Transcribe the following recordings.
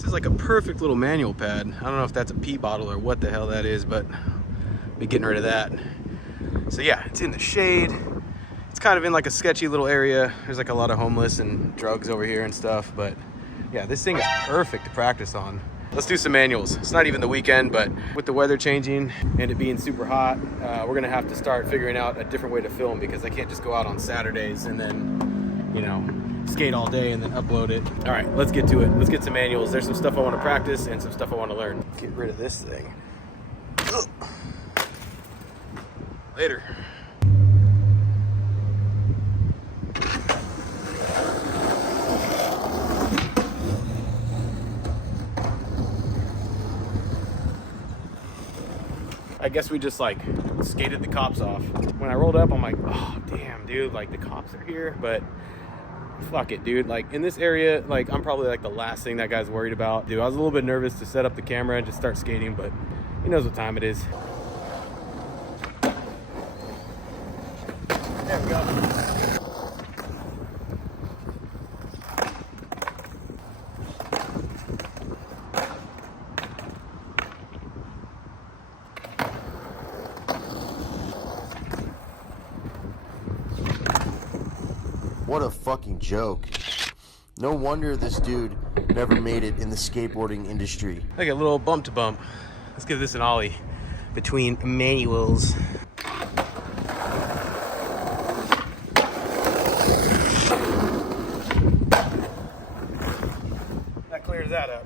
This is like a perfect little manual pad. I don't know if that's a pee bottle or what the hell that is, but I'll be getting rid of that. So yeah, it's in the shade. It's kind of in like a sketchy little area. There's like a lot of homeless and drugs over here and stuff, but yeah, this thing is perfect to practice on. Let's do some manuals. It's not even the weekend, but with the weather changing and it being super hot, we're gonna have to start figuring out a different way to film, because I can't just go out on Saturdays and then, you know, skate all day and then upload it. All right, let's get to it. Let's get some manuals. There's some stuff I want to practice and some stuff I want to learn. Get rid of this thing. Later. I guess we just like skated the cops off. When I rolled up, I'm like, oh damn, dude, like the cops are here, but fuck it, dude. Like in this area, like I'm probably like the last thing that guy's worried about. Dude, I was a little bit nervous to set up the camera and just start skating, but he knows what time it is. There we go. What a fucking joke. No wonder this dude never made it in the skateboarding industry. Like a little bump to bump. Let's give this an ollie between manuals. That clears that up.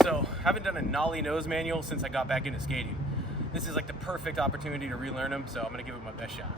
So, haven't done a nollie nose manual since I got back into skating. This is like the perfect opportunity to relearn them, so I'm gonna give it my best shot.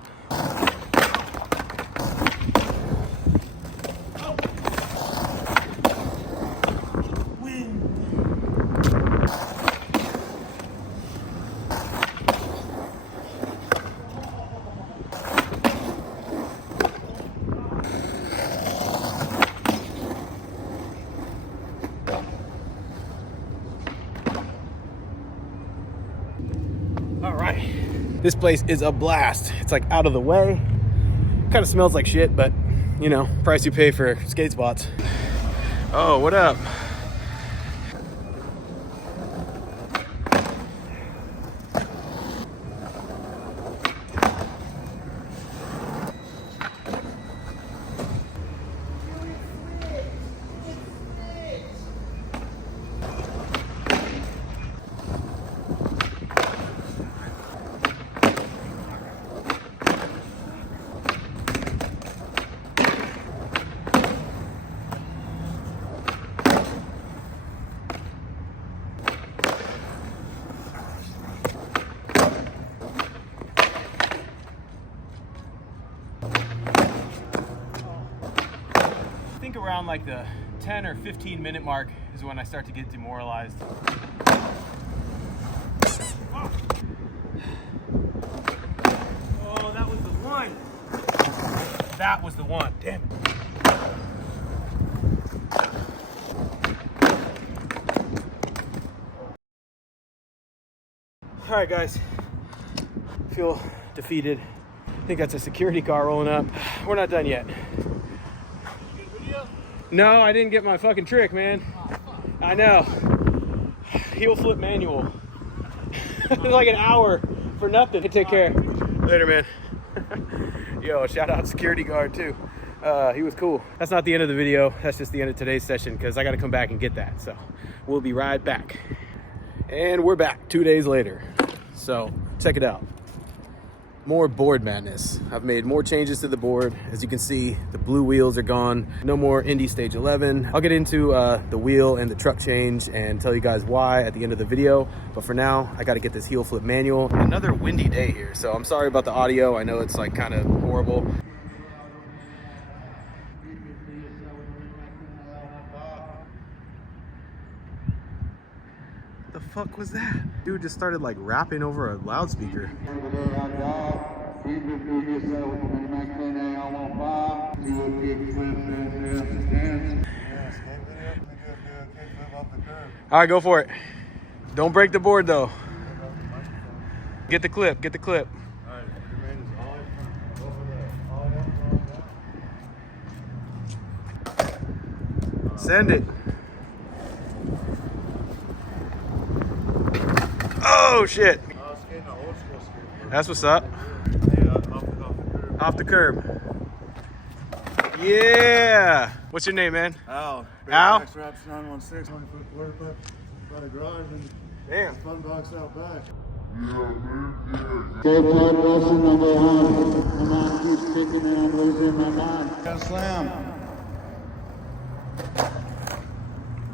All right, this place is a blast. It's like out of the way. Kind of smells like shit, but you know, price you pay for skate spots. Oh, what up? I think around like the 10 or 15 minute mark is when I start to get demoralized. Oh, that was the one. That was the one. Damn it. All right, guys. Feel defeated. I think that's a security car rolling up. We're not done yet. No, I didn't get my fucking trick, man. I know. Heel flip manual. Like an hour for nothing. Take care. Later, man. Yo, shout out security guard too. He was cool. That's not the end of the video. That's just the end of today's session, because I got to come back and get that. So we'll be right back. And we're back 2 days later. So check it out. More board madness. I've made more changes to the board. As you can see, the blue wheels are gone. No more Indy Stage 11. I'll get into the wheel and the truck change and tell you guys why at the end of the video. But for now, I got to get this heel flip manual. Another windy day here, so I'm sorry about the audio. I know it's like kind of horrible. The fuck was that? Dude just started like rapping over a loudspeaker. All right, go for it. Don't break the board though. Get the clip, get the clip. Send it. Oh shit. That's what's up. Off the curb. Yeah. What's your name, man? Al. Al? Raps 916. 20-foot quarter pipe by the garage and Damn. fun box out back. Skateboard Wilson number 100. The man keeps kicking and I'm losing my mind. Got a slam.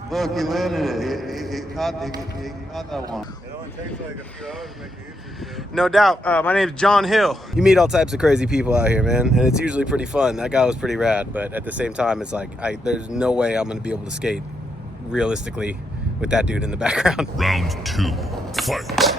Look, he landed it. He caught that one. It only takes like a few hours to make a YouTube video. No doubt. My name's John Hill. You meet all types of crazy people out here, man, and it's usually pretty fun. That guy was pretty rad, but at the same time, it's like there's no way I'm going to be able to skate realistically with that dude in the background. Round 2, fight.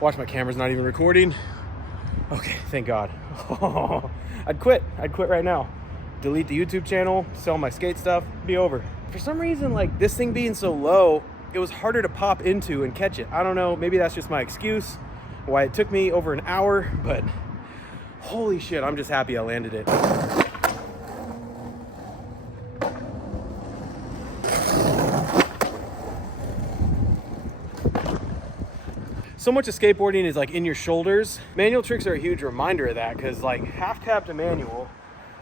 Watch, my camera's not even recording. Okay, thank God. I'd quit right now. Delete the YouTube channel, sell my skate stuff, be over. For some reason, like this thing being so low, it was harder to pop into and catch it. I don't know, maybe that's just my excuse, why it took me over an hour, but holy shit, I'm just happy I landed it. So much of skateboarding is like in your shoulders. Manual tricks are a huge reminder of that, because like half tap to manual,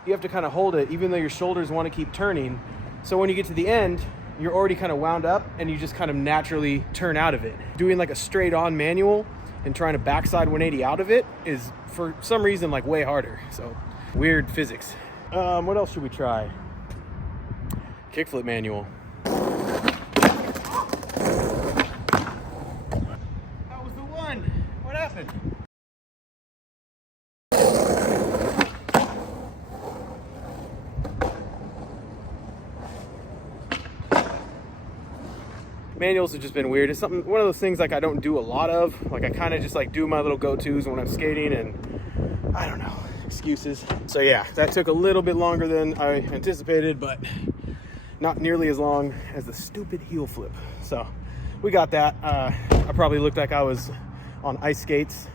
you have to kind of hold it even though your shoulders want to keep turning. So when you get to the end, you're already kind of wound up and you just kind of naturally turn out of it. Doing like a straight on manual and trying to backside 180 out of it is for some reason like way harder. So weird physics. What else should we try? Kickflip manual. What happened? Manuals have just been weird. It's something, one of those things like I don't do a lot of. Like I kind of just like do my little go-tos when I'm skating, and I don't know, excuses. So yeah, that took a little bit longer than I anticipated, but not nearly as long as the stupid heel flip. So we got that. I probably looked like I was on ice skates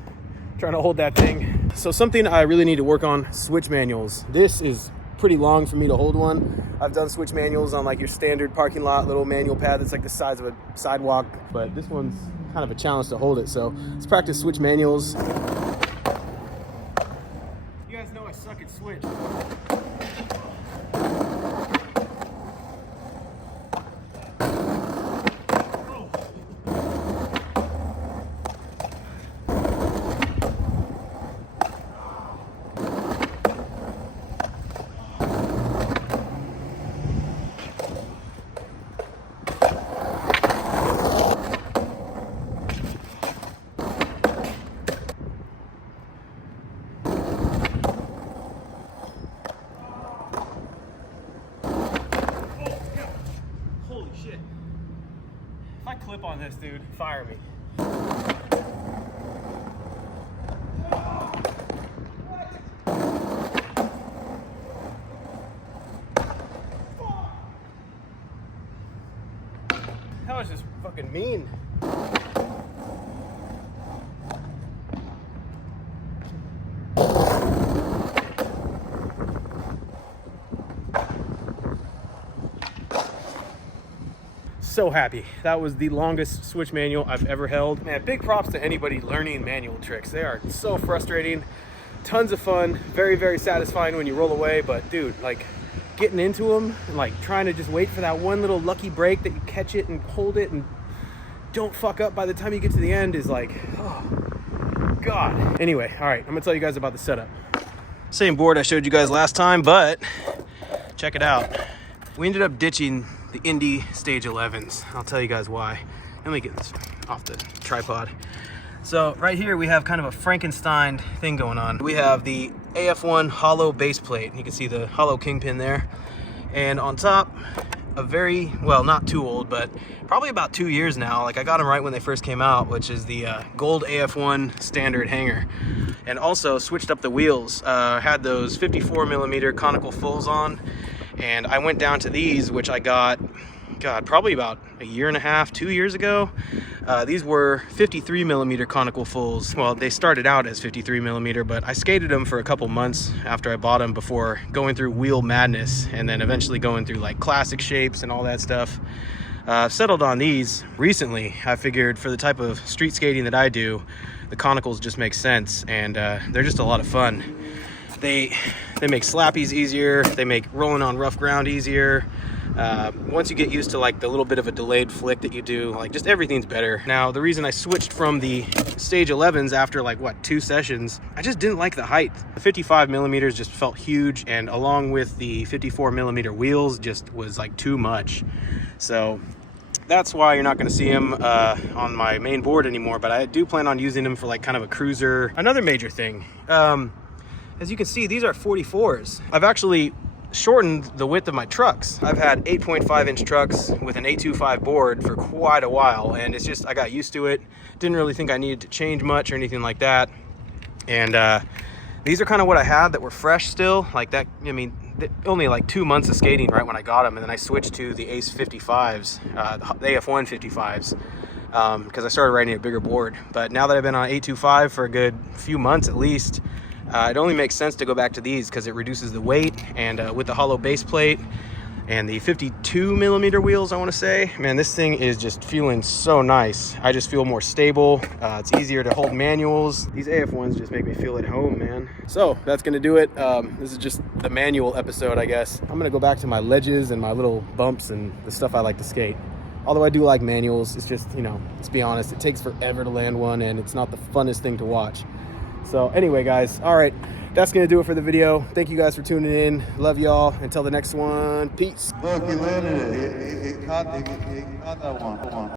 trying to hold that thing. So something I really need to work on, switch manuals. This is pretty long for me to hold one. I've done switch manuals on like your standard parking lot little manual pad that's like the size of a sidewalk, but this one's kind of a challenge to hold it. So let's practice switch manuals. You guys know I suck at switch. If I clip on this, dude, fire me. That was just fucking mean. So happy. That was the longest switch manual I've ever held. Man, big props to anybody learning manual tricks. They are so frustrating, tons of fun, very, very satisfying when you roll away, but dude, like getting into them and like trying to just wait for that one little lucky break that you catch it and hold it and don't fuck up by the time you get to the end is like, oh God. Anyway, all right, I'm gonna tell you guys about the setup. Same board I showed you guys last time, but check it out. We ended up ditching the Indy Stage 11s. I'll tell you guys why. Let me get this off the tripod. So right here we have kind of a Frankenstein thing going on. We have the AF1 hollow base plate. You can see the hollow kingpin there. And on top, a very, well, not too old, but probably about 2 years now. Like I got them right when they first came out, which is the gold AF1 standard hanger. And also switched up the wheels. Had those 54 millimeter conical fulls on. And I went down to these, which I got, God, probably about a year and a half, 2 years ago. These were 53 millimeter conical fulls. Well, they started out as 53 millimeter, but I skated them for a couple months after I bought them before going through wheel madness and then eventually going through like classic shapes and all that stuff. Settled on these recently. I figured for the type of street skating that I do, the conicals just make sense, and they're just a lot of fun. They make slappies easier. They make rolling on rough ground easier. Once you get used to like the little bit of a delayed flick that you do, like just everything's better. Now, the reason I switched from the Stage 11s after like what, 2 sessions, I just didn't like the height. The 55 millimeters just felt huge, and along with the 54 millimeter wheels just was like too much. So that's why you're not going to see them on my main board anymore, but I do plan on using them for like kind of a cruiser. Another major thing, as you can see, these are 44s. I've actually shortened the width of my trucks. I've had 8.5 inch trucks with an 825 board for quite a while, and it's just, I got used to it. Didn't really think I needed to change much or anything like that. And these are kind of what I had that were fresh still, like that. I mean, only like 2 months of skating right when I got them, and then I switched to the Ace 55s, the AF1 55s, because I started riding a bigger board. But now that I've been on 825 for a good few months at least, it only makes sense to go back to these because it reduces the weight, and with the hollow base plate and the 52 millimeter wheels, I want to say, man, this thing is just feeling so nice. I just feel more stable. It's easier to hold manuals. These AF1s just make me feel at home, man. So that's gonna do it. This is just the manual episode, I guess. I'm gonna go back to my ledges and my little bumps and the stuff I like to skate. Although I do like manuals, it's just, you know, let's be honest, it takes forever to land one, and it's not the funnest thing to watch. So anyway, guys, all right, that's gonna do it for the video. Thank you guys for tuning in. Love y'all. Until the next one, peace. Look, he landed it. He caught that one.